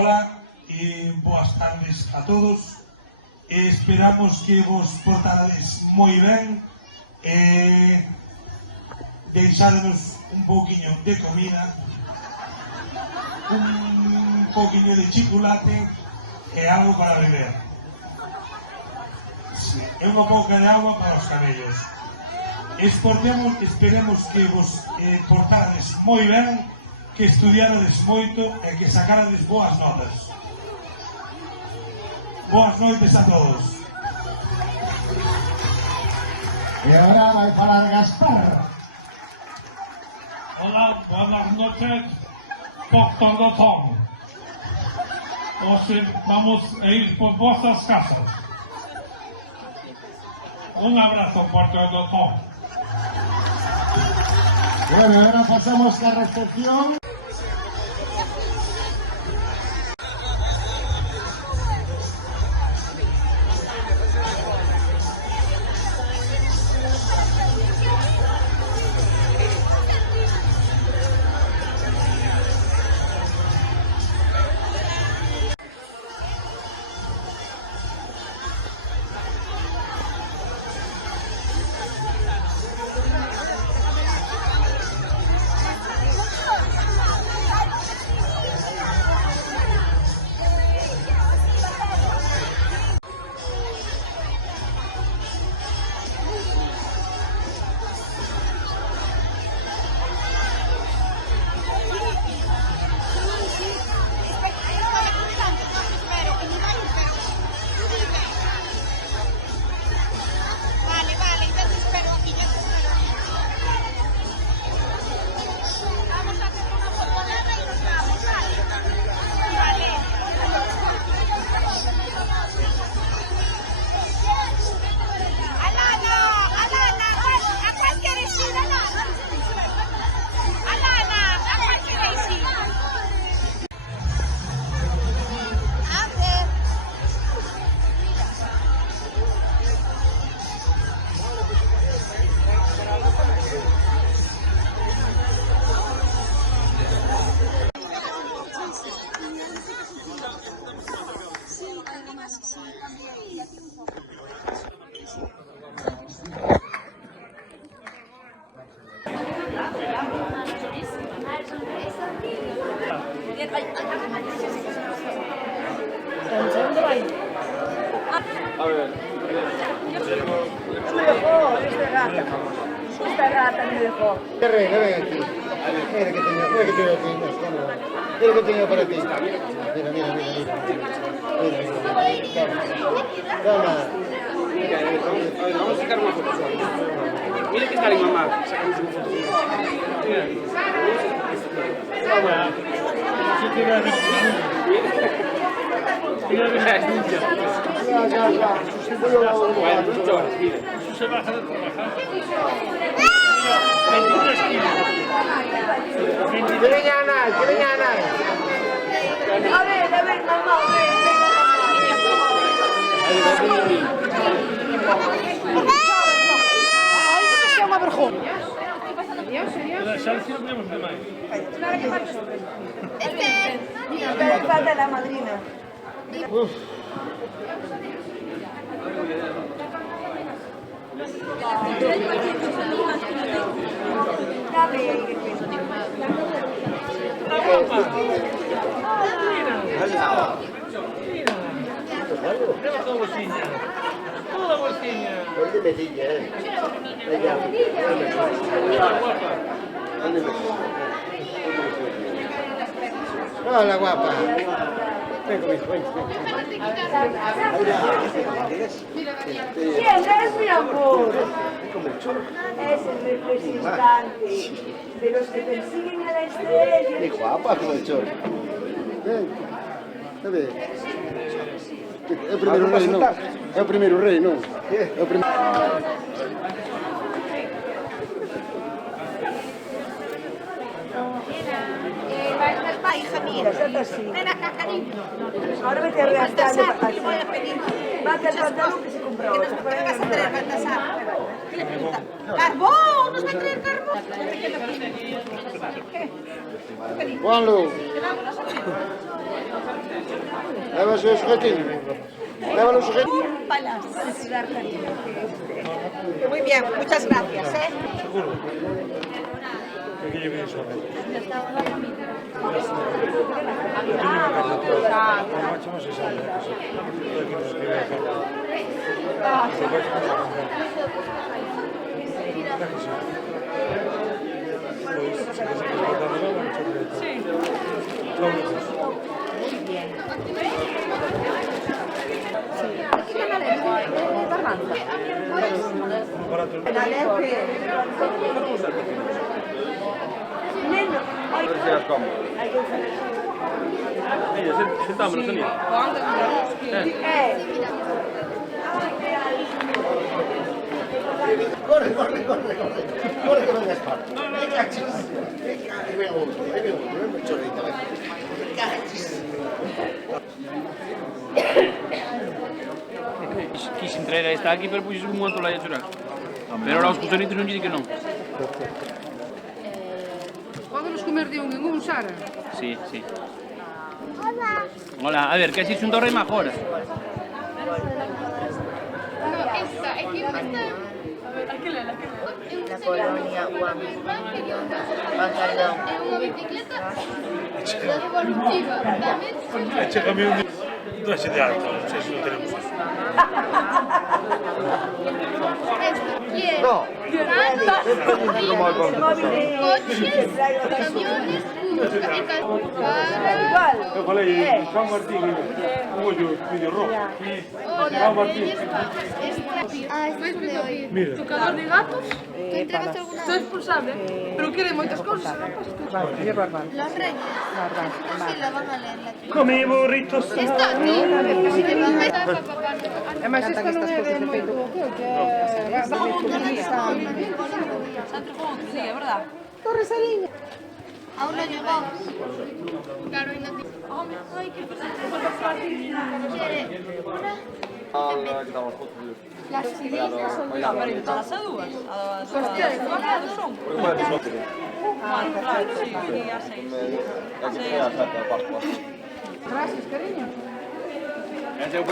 Hola e boas tardes a todos. Esperamos que vos portades moi ben e deixádenos un pouquiño de comida, un pouquiño de chocolate e algo para beber. Sí, e unha pouca de agua para os camellos. Esperemos que vos portades moi ben, que estudiarades moito e que sacarades boas notas. Boas noites a todos. E agora vai falar Gaspar. Hola, buenas noches, doctor Dotón. Hoxe vamos a ir por vosas casas. Un abrazo, Puerto Dotón. Bueno, ahora pasamos a la recepción. Esta gata me dejó. Ven aquí. Mira que tengo aquí. Mira que tengo para ti. Mira. Toma. Vamos a sacar una foto. Mira que está mi mamá. Sacamos una foto. Mira. Toma. Ya. Bueno, muchas horas, mira. Se baja de trabajar. Que venga Ana. A ver, mamá, Ai, que é uma vergonha. Xa dicir o mesmo demais. Falta la madrina. Uf. Leva toda a bolsinha. Toda a bolsinha. ¿Dónde me sigue, Guapa. Hola, guapa. Ven conmigo, ven. ¿Quién es, mi amor? Es el representante de los que persiguen a la estrella. Qué guapa como el chorro. Ven. É o primeiro rei, não? É o primeiro rei, não? É o primeiro. Hija mía, ven acá, cariño. Ahora vete a regastarle para Le voy a pedir va a tratar lo que se compró. que me vas a traer Baltasar. ¿Qué le pregunta? ¡Carbón! ¿Nos va a traer carbón? Juanlu. Llévase el sujetín. Llévalo el sujetín. Muy bien, muchas gracias, ¿eh? Sentámonos, Anita. Corre, corre, corre, corre. Corre que venga Esparta. Me cachis. Ahí vengo otro, ven chorrita, ven. Me cachis. Quis entrar a esta aquí, pero puxes un monto lá a chorar. Pero ahora os cusanitos non lle di que non. Podemos comer de un en un, Sara? Sí, sí. Hola, a ver, que has hecho un torre mejor? No, esta, es que esta... La colonia Juan Bacalhau. É unha bicicleta evolutiva, tamén. Chécame un traxe de alto, non sei se lo tenemos eso. Esta, que é No. tantas Móvil. coches, camiones, para... Eu falei, Juan Martín, un ollo medio rojo. Juan Martín. Mira. Tocador de gatos, ¿Tú entregaste alguna? soy responsable, pero quiere moitas cousas. Los reyes. Sí, la van a leer la chica. Come burritos. Esta aquí, se va a meter para papá. Además, esta non é de moito que Sí, é verdad. Torre Saliña. Aún no llegamos. Claro, y no te... Ay, qué pesado. ¿Quiere una? Las sillas son Las dúas? Hostia, de cuatro son. Claro, sí, a seis. Gracias, cariño. Ese é o